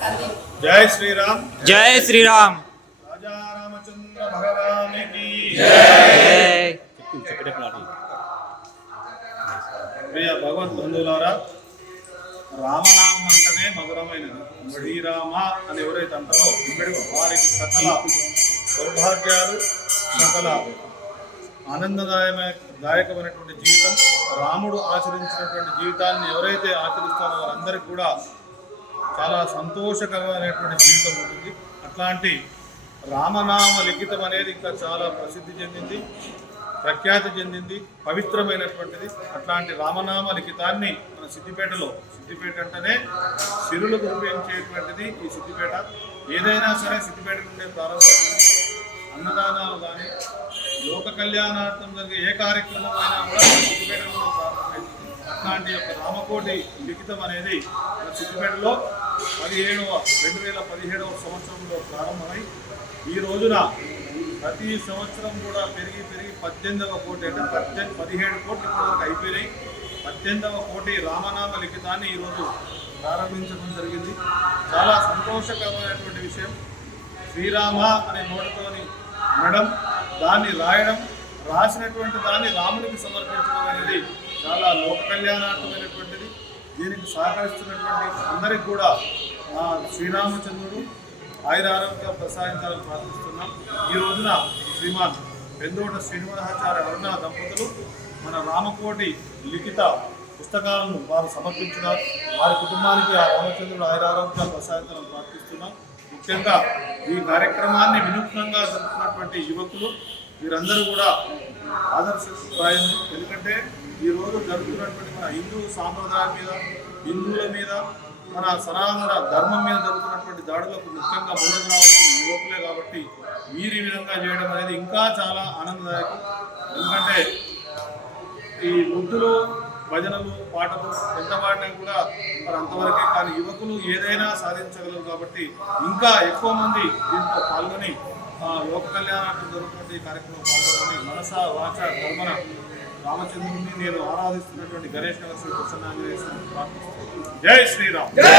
జై శ్రీరామ్. జై శ్రీరామ్. రాజా రామచంద్ర భగవానికి ప్రియ బంధువులారా రామనామం అంటేనే మధురమైనది శ్రీరామ అని ఎవరైతే అంటారో వారికి సకల సౌభాగ్యాలు సకల ఆనందదాయమైన దాయకమైనటువంటి జీవితం రాముడు ఆచరించినటువంటి జీవితాన్ని ఎవరైతే ఆచరిస్తారో వారందరికీ కూడా చాలా సంతోషకరమైనటువంటి జీవితం ఉంటుంది. అట్లాంటి రామనామ లిఖితం అనేది ఇంకా చాలా ప్రసిద్ధి చెందింది ప్రఖ్యాతి చెందింది పవిత్రమైనటువంటిది. అట్లాంటి రామనామ లిఖితాన్ని మన సిద్దిపేటలో సిద్దిపేట అంటేనే సిరులకు ఉపయోగించేటువంటిది ఈ సిద్దిపేట. ఏదైనా సరే సిద్దిపేట నుండే ప్రారంభమవుతుంది అన్నదానాలు కానీ లోక కళ్యాణార్థం జరిగే ఏ కార్యక్రమం అయినా కూడా సిద్దిపేట నుండి ప్రారంభమవుతుంది అట్లాంటి యొక్క రామకోటి లిఖితం అనేది మన సిద్దిపేటలో పదిహేడవ రెండు వేల పదిహేడవ సంవత్సరంలో ప్రారంభమై ఈ రోజున ప్రతి సంవత్సరం కూడా పెరిగి పెరిగి పద్దెనిమిదవ కోటి అంటే పద్దెనిమిది పదిహేడు కోట్లు ఇప్పటివరకు అయిపోయినాయి. పద్దెనిమిదవ కోటి రామనామ లిఖితాన్ని ఈరోజు ప్రారంభించడం జరిగింది. చాలా సంతోషకరమైనటువంటి విషయం. శ్రీరామ అనే నోటితోని అనడం దాన్ని రాయడం రాసినటువంటి దాన్ని రామునికి సమర్పించడం అనేది చాలా లోక కళ్యాణార్థమైనటువంటి దీనికి సహకరిస్తున్నటువంటి అందరికి కూడా ఆ శ్రీరామచంద్రుడు ఆయురారోగ్య ప్రసాదించాలని ప్రార్థిస్తున్నాం. ఈ రోజున శ్రీమాన్ పెందోట శ్రీనివాసాచార్య అరుణ దంపతులు మన రామకోటి లిఖిత పుస్తకాలను వారు సమర్పించినారు. వారి కుటుంబానికి ఆ రామచంద్రుడు ఆయుర ప్రసాదించాలని ప్రార్థిస్తున్నాం. ముఖ్యంగా ఈ కార్యక్రమాన్ని వినూత్నంగా జరుపుతున్నటువంటి యువకులు వీరందరూ కూడా ఆదర్శప్రాయం ఎందుకంటే ఈరోజు జరుగుతున్నటువంటి మన హిందూ సాంప్రదాయం మీద హిందువుల మీద మన సనాతన ధర్మం మీద జరుగుతున్నటువంటి దాడులకు ముఖ్యంగా ముందుకు రావాల్సిన యువకులే కాబట్టి మీరు ఈ విధంగా చేయడం అనేది ఇంకా చాలా ఆనందదాయకం. ఎందుకంటే ఈ ముద్దులు భజనలు పాటలు ఎంత పాడినా కూడా మరి అంతవరకే కానీ యువకులు ఏదైనా సాధించగలరు కాబట్టి ఇంకా ఎక్కువ మంది దీంట్లో పాల్గొని లోక కళ్యాణానికి జరుగుతున్నటువంటి కార్యక్రమం పాల్గొని మనస వాచ కల్పన రామచంద్రుడిని నేను ఆరాధిస్తున్నటువంటి గణేష్ నగర్ శ్రీ ప్రసన్నాంజనేయ జై శ్రీరామ్. జై